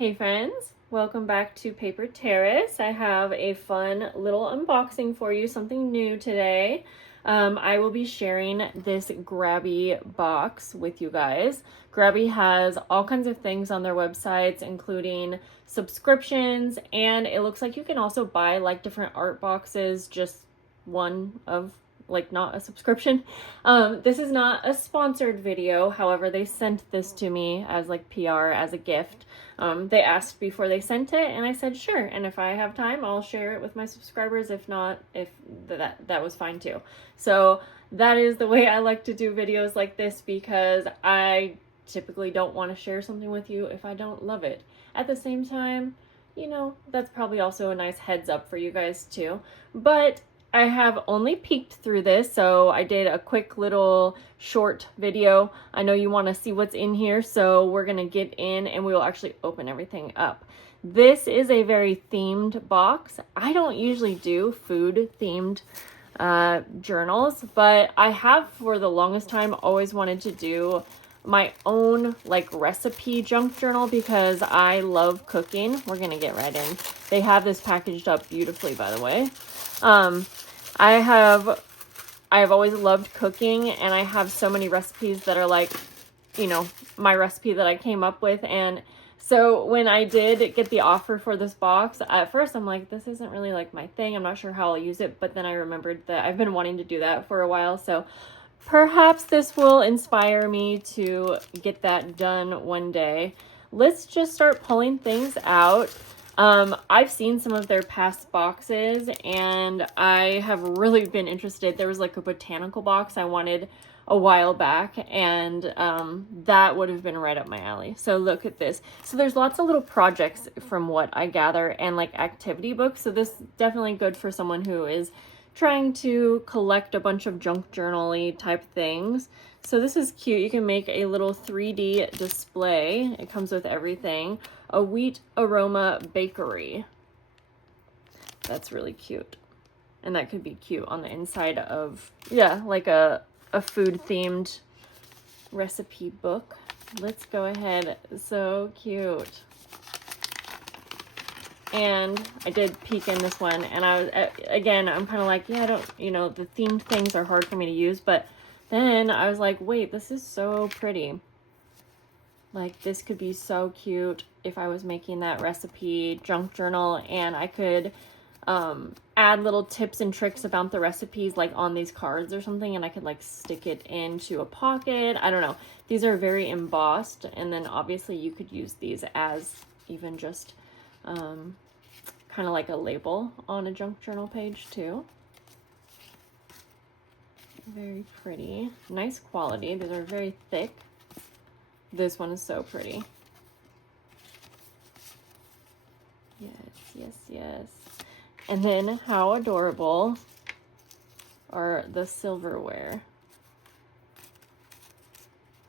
Hey friends, welcome back to Paper Terrace. I have a fun little unboxing for you, something new today. I will be sharing this Grabby box with you guys. Grabby has all kinds of things on their websites, including subscriptions, and it looks like you can also buy like different art boxes, just one of like not a subscription. This is not a sponsored video. However, they sent this to me as like PR, as a gift. They asked before they sent it and I said sure, and if I have time I'll share it with my subscribers. If not, if that was fine too. So that is the way I like to do videos like this, because I typically don't want to share something with you if I don't love it. At the same time, you know, that's probably also a nice heads up for you guys too. But I have only peeked through this, so I did a quick little short video. I know you want to see what's in here, so we're going to get in and we will actually open everything up. This is a very themed box. I don't usually do food themed journals, but I have for the longest time always wanted to do my own like recipe junk journal because I love cooking. We're going to get right in. They have this packaged up beautifully, by the way. I have always loved cooking, and I have so many recipes that are like, you know, my recipe that I came up with. And so when I did get the offer for this box, at first I'm like, this isn't really like my thing. I'm not sure how I'll use it. But then I remembered that I've been wanting to do that for a while. So perhaps this will inspire me to get that done one day. Let's just start pulling things out. I've seen some of their past boxes and I have really been interested. There was like a botanical box I wanted a while back, and that would have been right up my alley. So look at this. So there's lots of little projects from what I gather, and like activity books. So this is definitely good for someone who is trying to collect a bunch of junk journal-y type things. So this is cute. You can make a little 3D display. It comes with everything. A wheat aroma bakery. That's really cute. And that could be cute on the inside of, yeah, like a food themed recipe book. Let's go ahead. So cute. And I did peek in this one, and I was, again, I'm kind of like, yeah, I don't, you know, the themed things are hard for me to use, but then I was like, wait, this is so pretty. Like, this could be so cute if I was making that recipe junk journal, and I could add little tips and tricks about the recipes like on these cards or something, and I could like stick it into a pocket. I don't know. These are very embossed, and then obviously you could use these as even just kind of like a label on a junk journal page too. Very pretty. Nice quality. These are very thick. This one is so pretty. Yes, yes, yes. And then how adorable are the silverware.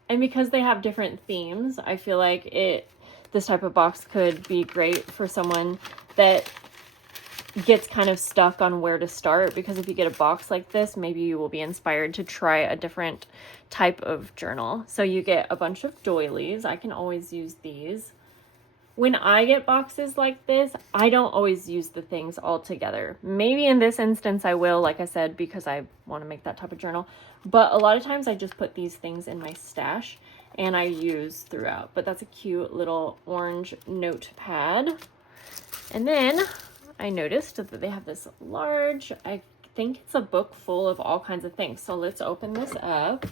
And because they have different themes, I feel like this type of box could be great for someone that gets kind of stuck on where to start, because if you get a box like this, maybe you will be inspired to try a different type of journal. So you get a bunch of doilies. I can always use these. When I get boxes like this, I don't always use the things all together. Maybe in this instance I will, like I said, because I want to make that type of journal. But a lot of times I just put these things in my stash and I use throughout. But that's a cute little orange notepad. And then I noticed that they have this large, I think it's a book full of all kinds of things. So let's open this up.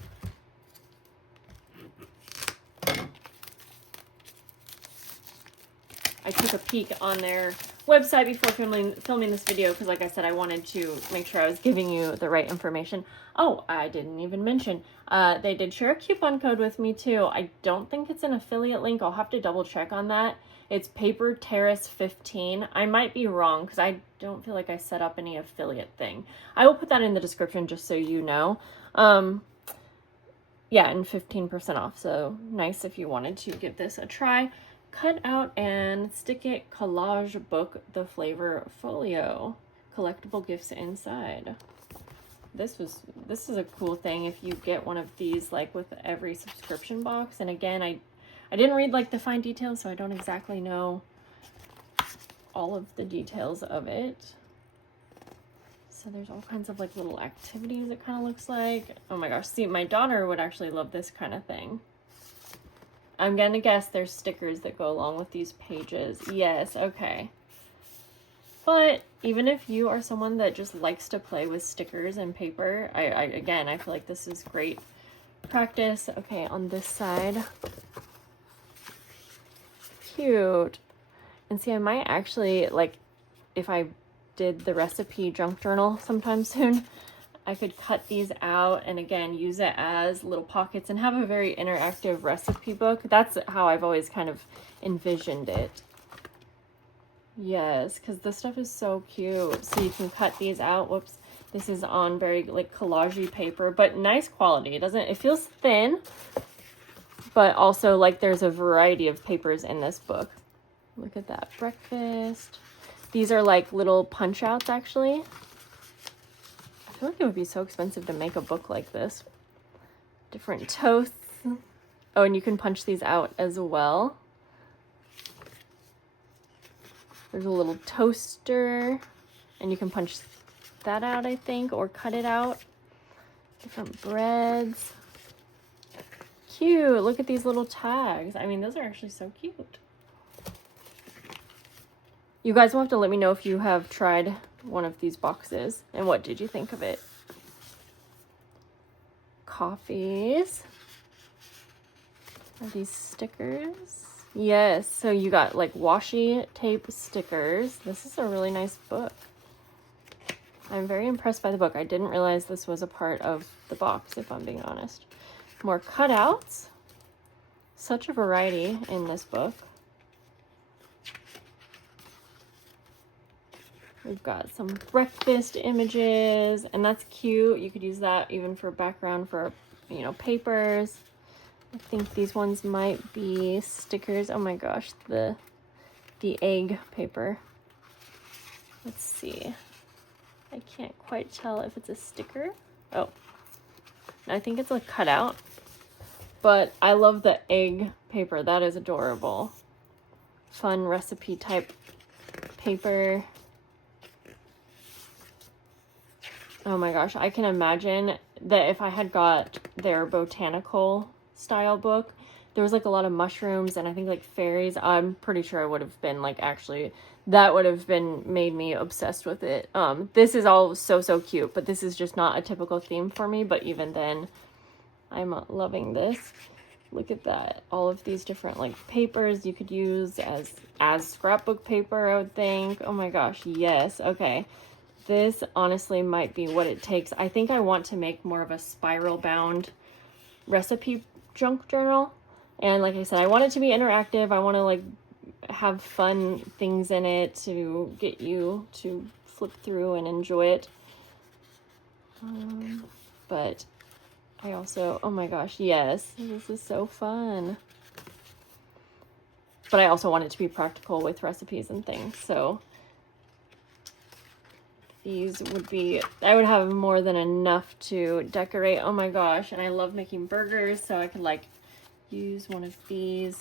I took a peek on their website before filming this video because, like I said, I wanted to make sure I was giving you the right information. Oh, I didn't even mention, they did share a coupon code with me too. I don't think it's an affiliate link. I'll have to double check on that. It's Paper Terrace 15. I might be wrong because I don't feel like I set up any affiliate thing. I will put that in the description just so you know. Yeah, and 15% off. So nice if you wanted to give this a try. Cut out and stick it collage book, the Flavor Folio. Collectible gifts inside. This is a cool thing if you get one of these like with every subscription box. And again, I didn't read like the fine details, so I don't exactly know all of the details of it. So there's all kinds of like little activities it kind of looks like. Oh my gosh, see, my daughter would actually love this kind of thing. I'm gonna guess there's stickers that go along with these pages. Yes, okay. But even if you are someone that just likes to play with stickers and paper, again, I feel like this is great practice. Okay, on this side. Cute. And see, I might actually, like, if I did the recipe junk journal sometime soon, I could cut these out and again use it as little pockets and have a very interactive recipe book. That's how I've always kind of envisioned it. Yes, because this stuff is so cute. So you can cut these out. Whoops. This is on very like collagey paper, but nice quality. It feels thin, but also like there's a variety of papers in this book. Look at that, breakfast. These are like little punch outs actually. I feel like it would be so expensive to make a book like this. Different toasts. Oh, and you can punch these out as well. There's a little toaster, and you can punch that out, I think, or cut it out. Different breads. Cute. Look at these little tags. I mean, those are actually so cute. You guys will have to let me know if you have tried one of these boxes, and what did you think of it? Coffees. Are these stickers? Yes, so you got like washi tape stickers. This is a really nice book. I'm very impressed by the book. I didn't realize this was a part of the box, if I'm being honest. More cutouts. Such a variety in this book. We've got some breakfast images, and that's cute. You could use that even for background for, you know, papers. I think these ones might be stickers. Oh my gosh, the egg paper. Let's see. I can't quite tell if it's a sticker. Oh, I think it's a cutout. But I love the egg paper. That is adorable. Fun recipe type paper. Oh my gosh, I can imagine that if I had got their botanical style book, there was like a lot of mushrooms and I think like fairies. I'm pretty sure I would have been like, actually, that would have been made me obsessed with it. This is all so cute, but this is just not a typical theme for me. But even then, I'm loving this. Look at that. All of these different like papers you could use as scrapbook paper, I would think. Oh my gosh, yes. Okay. This honestly might be what it takes. I think I want to make more of a spiral bound recipe junk journal. And like I said, I want it to be interactive. I want to like have fun things in it to get you to flip through and enjoy it. But I also, oh my gosh, yes, this is so fun. But I also want it to be practical with recipes and things. So these would be, I would have more than enough to decorate. Oh my gosh, and I love making burgers, so I could like use one of these.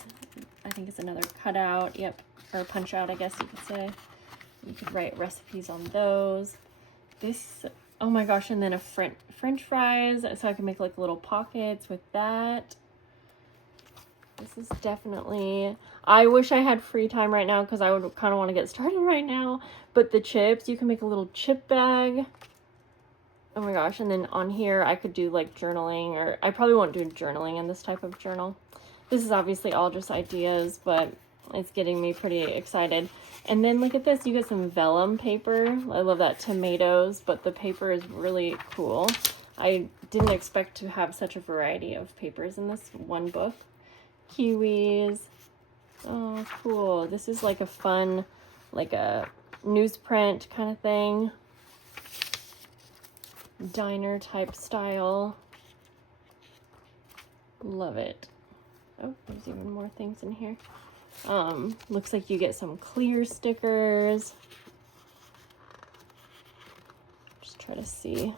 I think it's another cutout, yep, or punch out, I guess you could say. You could write recipes on those. This, oh my gosh, and then a french fries, so I can make like little pockets with that. This is definitely, I wish I had free time right now because I would kind of want to get started right now. But the chips, you can make a little chip bag. Oh my gosh, and then on here I could do like journaling, or I probably won't do journaling in this type of journal. This is obviously all just ideas, but it's getting me pretty excited. And then look at this, you get some vellum paper. I love that, tomatoes, but the paper is really cool. I didn't expect to have such a variety of papers in this one book. Kiwis. Oh, cool. This is like a fun, like a newsprint kind of thing. Diner type style. Love it. Oh, there's even more things in here. Looks like you get some clear stickers. Just try to see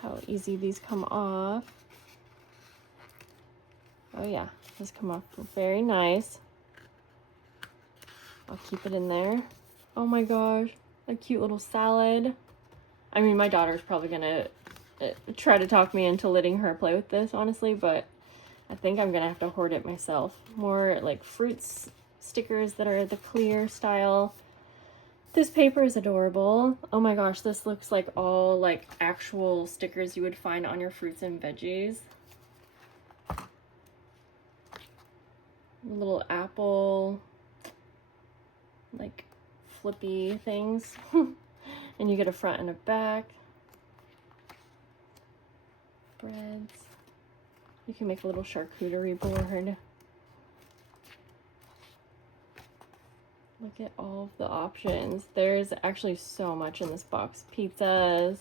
how easy these come off. Oh yeah, this come off very nice. I'll keep it in there. Oh my gosh, a cute little salad. I mean, my daughter's probably gonna try to talk me into letting her play with this, honestly, but I think I'm gonna have to hoard it myself. More like fruits stickers that are the clear style. This paper is adorable. Oh my gosh, this looks like all like actual stickers you would find on your fruits and veggies. Little apple, like flippy things. And you get a front and a back. Breads. You can make a little charcuterie board. Look at all of the options. There's actually so much in this box. Pizzas.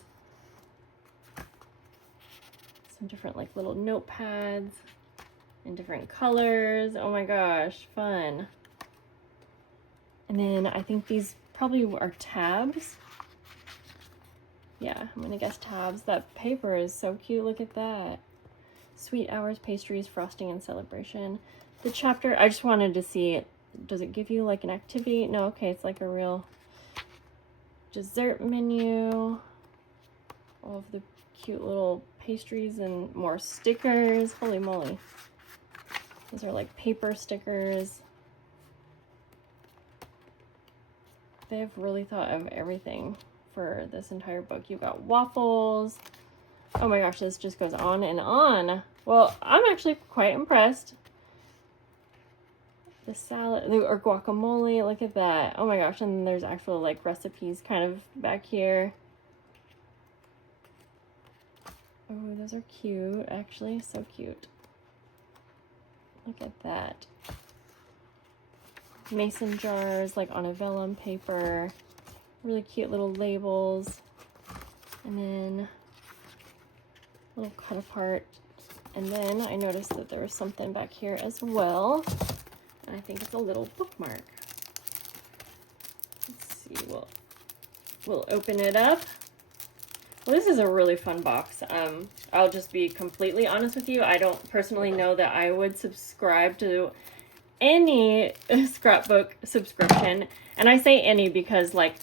Some different like little notepads in different colors. Oh my gosh, fun. And then I think these probably are tabs. Yeah, I'm gonna guess tabs. That paper is so cute. Look at that. Sweet hours, pastries, frosting, and celebration. The chapter, I just wanted to see it. Does it give you like an activity? No, okay, it's like a real dessert menu. All of the cute little pastries and more stickers. Holy moly. These are like paper stickers. They've really thought of everything for this entire book. You've got waffles. Oh my gosh, this just goes on and on. Well, I'm actually quite impressed. The salad, or guacamole, look at that. Oh my gosh, and then there's actual like recipes kind of back here. Oh, those are cute, actually, so cute. Look at that. Mason jars, like on a vellum paper. Really cute little labels. And then little cut apart. And then I noticed that there was something back here as well. And I think it's a little bookmark. Let's see, we'll open it up. Well, this is a really fun box. I'll just be completely honest with you. I don't personally know that I would subscribe to any scrapbook subscription. And I say any because like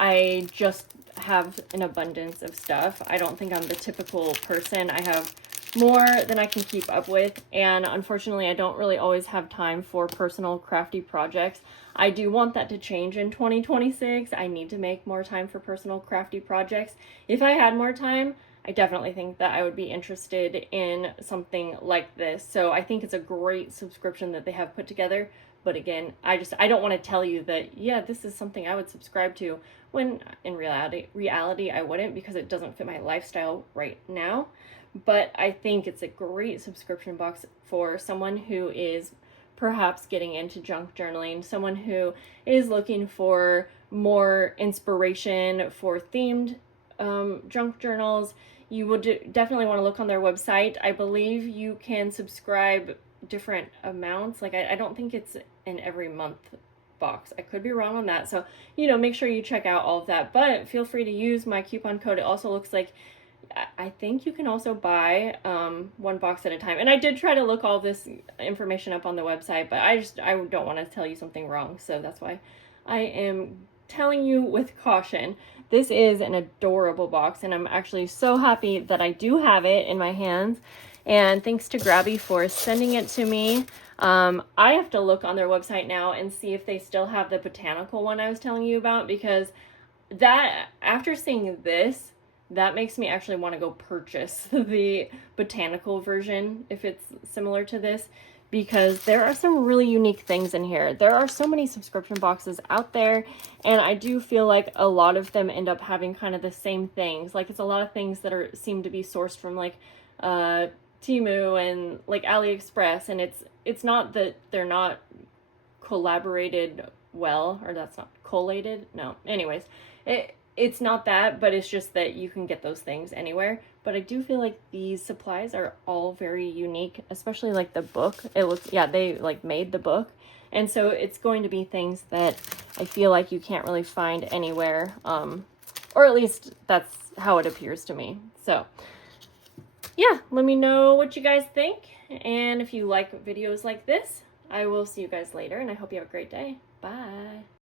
I just have an abundance of stuff. I don't think I'm the typical person. I have more than I can keep up with, and unfortunately I don't really always have time for personal crafty projects. I do want that to change in 2026. I need to make more time for personal crafty projects. If I had more time, I definitely think that I would be interested in something like this. So I think it's a great subscription that they have put together. But again, I don't want to tell you that, yeah, this is something I would subscribe to, when in reality I wouldn't, because it doesn't fit my lifestyle right now. But I think it's a great subscription box for someone who is perhaps getting into junk journaling, someone who is looking for more inspiration for themed junk journals. You would definitely want to look on their website. I believe you can subscribe different amounts. Like I don't think it's an every month box. I could be wrong on that. So, make sure you check out all of that. But feel free to use my coupon code. It also looks like I think you can also buy one box at a time. And I did try to look all this information up on the website, but I don't want to tell you something wrong. So that's why I am telling you with caution. This is an adorable box, and I'm actually so happy that I do have it in my hands. And thanks to Grabby for sending it to me. I have to look on their website now and see if they still have the botanical one I was telling you about, because that, after seeing this, that makes me actually want to go purchase the botanical version if it's similar to this, because there are some really unique things in here. There are so many subscription boxes out there, and I do feel like a lot of them end up having kind of the same things. Like, it's a lot of things that seem to be sourced from like Temu and like AliExpress, and it's not that they're not collaborated well, or that's not collated. No, anyways, it's not that, but it's just that you can get those things anywhere. But I do feel like these supplies are all very unique, especially like the book. It looks, yeah, they like made the book. And so it's going to be things that I feel like you can't really find anywhere. Or at least that's how it appears to me. So yeah, let me know what you guys think. And if you like videos like this, I will see you guys later, and I hope you have a great day. Bye.